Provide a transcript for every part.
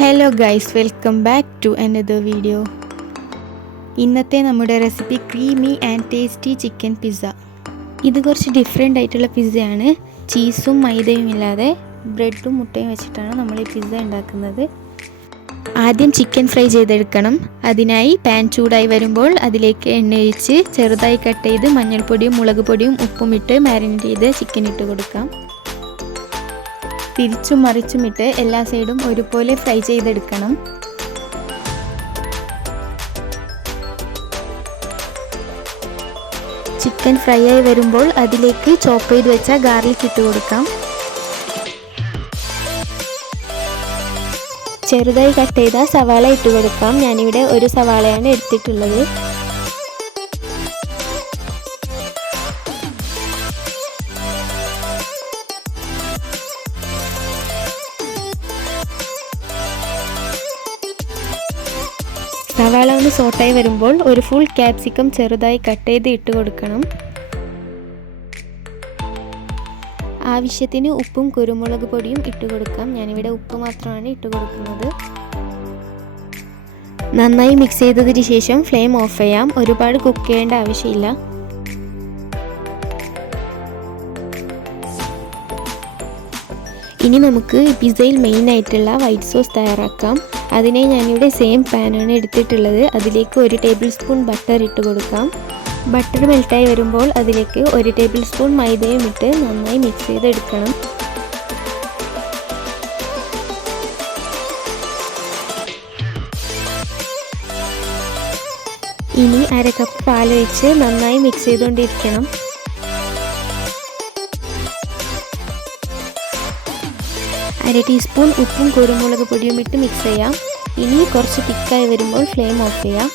Hello guys welcome back to another video ഇന്നത്തെ നമ്മുടെ recipe creamy and tasty chicken pizza ഇത് കുറച്ച് different ആയിട്ടുള്ള പിസ്സയാണ് ചീസും മൈദയും ഇല്ലാതെ ബ്രെഡും മുട്ടയും വെച്ചിട്ടാണ് നമ്മൾ ഈ പിസ്സ ഉണ്ടാക്കുന്നത്. ആദ്യം ചിക്കൻ ഫ്രൈ ചെയ്തെടുക്കണം. അതിനായി പാൻ ചൂടായി വരുമ്പോൾ അതിലേക്ക് എണ്ണ ഒഴിച്ച് ചെറുതായി കട്ട് ചെയ്ത് മഞ്ഞൾപ്പൊടിയും മുളക് പൊടിയും ഉപ്പും ഇട്ട് മാരിനേറ്റ് ചെയ്ത് ചിക്കൻ ഇട്ട് കൊടുക്കാം. തിരിച്ചും മറിച്ചും ഇട്ട് എല്ലാ സൈഡും ഒരുപോലെ ഫ്രൈ ചെയ്തെടുക്കണം. ചിക്കൻ ഫ്രൈ ആയി വരുമ്പോൾ അതിലേക്ക് ചോപ്പ് ചെയ്ത് വെച്ച ഗാർലിക് ഇട്ട് കൊടുക്കാം. ചെറുതായി കട്ട് ചെയ്ത സവാള ഇട്ട് കൊടുക്കാം. ഞാനിവിടെ ഒരു സവാളയാണ് എടുത്തിട്ടുള്ളത്. സവാള ഒന്ന് സോട്ടായി വരുമ്പോൾ ഒരു ഫുൾ ക്യാപ്സിക്കം ചെറുതായി കട്ട് ചെയ്ത് ഇട്ട് കൊടുക്കണം. ആവശ്യത്തിന് ഉപ്പും കുരുമുളക് പൊടിയും ഇട്ട് കൊടുക്കാം. ഞാനിവിടെ ഉപ്പ് മാത്രമാണ് ഇട്ട് കൊടുക്കുന്നത്. നന്നായി മിക്സ് ചെയ്തതിന് ശേഷം ഫ്ലെയിം ഓഫ് ചെയ്യാം. ഒരുപാട് കുക്ക് ചെയ്യേണ്ട ആവശ്യമില്ല. ഇനി നമുക്ക് പിസയിൽ മെയിൻ ആയിട്ടുള്ള വൈറ്റ് സോസ് തയ്യാറാക്കാം. അതിനെ ഞാനിവിടെ സെയിം പാനാണ് എടുത്തിട്ടുള്ളത്. അതിലേക്ക് ഒരു ടേബിൾ സ്പൂൺ ബട്ടർ ഇട്ട് കൊടുക്കാം. ബട്ടർ മെൽട്ടായി വരുമ്പോൾ അതിലേക്ക് ഒരു ടേബിൾ സ്പൂൺ മൈദയും ഇട്ട് നന്നായി മിക്സ് ചെയ്തെടുക്കണം. ഇനി അര കപ്പ് പാൽ വെച്ച് നന്നായി മിക്സ് ചെയ്തുകൊണ്ടിരിക്കണം അര ടീസ്പൂൺ ഉപ്പും കുരുമുളക് പൊടിയും ഇട്ട് മിക്സ് ചെയ്യാം. ഇനി കുറച്ച് തിക്കായി വരുമ്പോൾ ഫ്ലെയിം ഓഫ് ചെയ്യാം.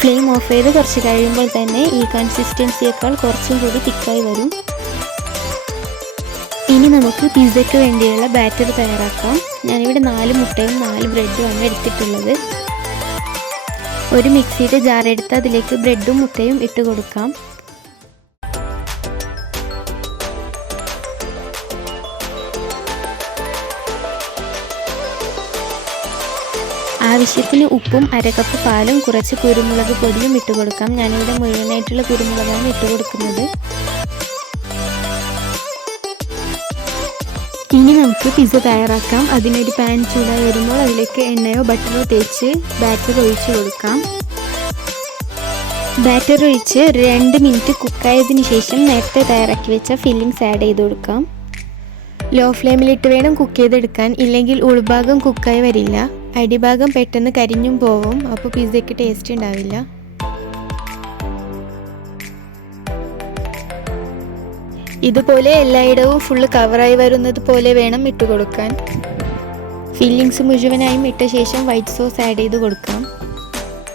ഫ്ലെയിം ഓഫ് ചെയ്ത് കുറച്ച് കഴിയുമ്പോൾ തന്നെ ഈ കൺസിസ്റ്റൻസിയേക്കാൾ കുറച്ചും കൂടി തിക്കായി വരും. ഇനി നമുക്ക് പിസ്സയ്ക്ക് വേണ്ടിയുള്ള ബാറ്റർ തയ്യാറാക്കാം. ഞാനിവിടെ നാല് മുട്ടയും നാല് ബ്രെഡുമാണ് എടുത്തിട്ടുള്ളത്. ഒരു മിക്സിയുടെ ജാർ എടുത്ത് അതിലേക്ക് ബ്രെഡും മുട്ടയും ഇട്ട് കൊടുക്കാം. ആവശ്യത്തിന് ഉപ്പും അരക്കപ്പ് പാലും കുറച്ച് കുരുമുളക് പൊടിയും ഇട്ട് കൊടുക്കാം. ഞാനിവിടെ മുഴുവനായിട്ടുള്ള കുരുമുളകാണ് ഇട്ട് കൊടുക്കുന്നത്. ഇനി നമുക്ക് പിസ്സ തയ്യാറാക്കാം. അതിനൊരു പാൻ ചൂടായി വരുമ്പോൾ അതിലേക്ക് എണ്ണയോ ബട്ടറോ തേച്ച് ബാറ്റർ ഒഴിച്ച് കൊടുക്കാം. ബാറ്റർ ഒഴിച്ച് രണ്ട് മിനിറ്റ് കുക്കായതിന് ശേഷം നേരത്തെ തയ്യാറാക്കി വെച്ച ഫില്ലിങ്സ് ആഡ് ചെയ്ത് കൊടുക്കാം. ലോ ഫ്ലെയിമിലിട്ട് വേണം കുക്ക് ചെയ്തെടുക്കാൻ. ഇല്ലെങ്കിൽ ഉൾഭാഗം കുക്കായി വരില്ല. അടിഭാഗം പെട്ടെന്ന് കരിഞ്ഞും പോവും. അപ്പോൾ പിസ്സയ്ക്ക് ടേസ്റ്റ് ഉണ്ടാവില്ല. ഇതുപോലെ എല്ലായിടവും ഫുള്ള് കവറായി വരുന്നത് പോലെ വേണം ഇട്ട് കൊടുക്കാൻ. ഫില്ലിങ്സ് മുഴുവനായും ഇട്ട ശേഷം വൈറ്റ് സോസ് ആഡ് ചെയ്ത് കൊടുക്കാം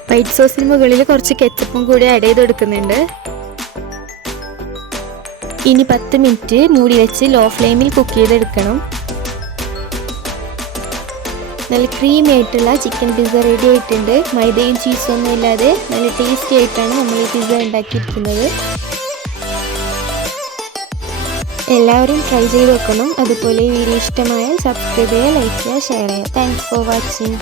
വൈറ്റ് സോസിന് മുകളിൽ കുറച്ച് കെച്ചപ്പും കൂടി ആഡ് ചെയ്ത് കൊടുക്കുന്നുണ്ട്. ഇനി പത്ത് മിനിറ്റ് മൂടി വെച്ച് ലോ ഫ്ലെയിമിൽ കുക്ക് ചെയ്തെടുക്കണം. നല്ല ക്രീമി ആയിട്ടുള്ള ചിക്കൻ പിസ്സ റെഡി ആയിട്ടുണ്ട്. മൈദയും ചീസും ഒന്നും ഇല്ലാതെ നല്ല ടേസ്റ്റി ആയിട്ടാണ് നമ്മൾ ഈ പിസ്സ ഉണ്ടാക്കിയിരിക്കുന്നത്. എല്ലാവരും ട്രൈ ചെയ്ത് നോക്കണം അതുപോലെ വീഡിയോ ഇഷ്ടമായാൽ സബ്സ്ക്രൈബ് ചെയ്യുക ലൈക്ക് ചെയ്യുക ഷെയർ ചെയ്യുക. Thanks for watching